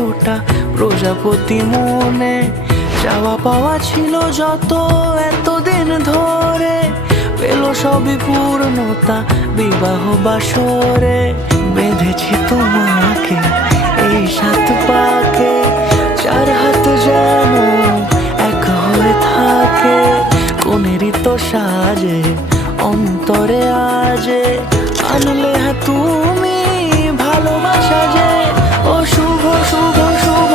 100টা প্রজাপতি মনে। চাওয়া পাওয়া ছিল যত এতদিন ধরে, পেল সবই পূর্ণতা বিবাহ বাসরে। বেঁধেছি তোমাকে এই 7 পাকে, 4 হাত যেন এক হয়ে থাকে। কোনেরই তো সাজে অন্তরে আজে, আনলে হ্যাঁ তুমি ভালোবাসা যে। ও শুভ শুভ শুভ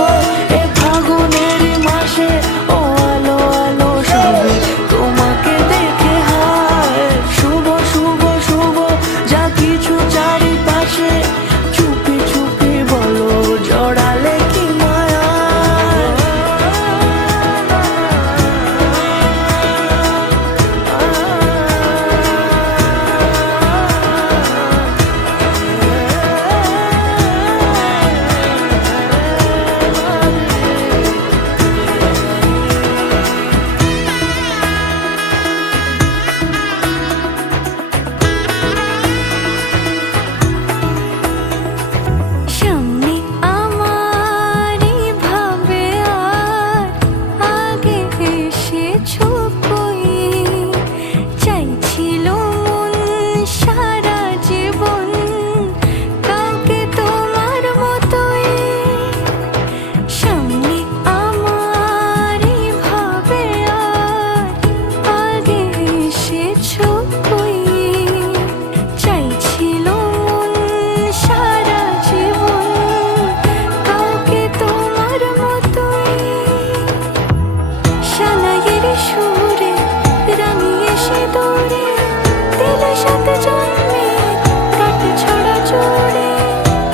এ ফাগুনেরই মাসে, ও আলো আলো সবে তোমাকে দেখে হায়। শুভ শুভ শুভ যা কিছু চারিপাশে, চুপি চুপি বলো জড়ালে কি মায়া।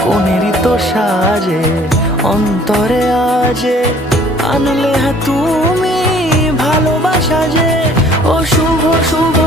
কোনেরই তো সাজে অন্তরে আজে, আনলে হ্যাঁ তুমি ভালোবাসা যে। ও শুভ শুভ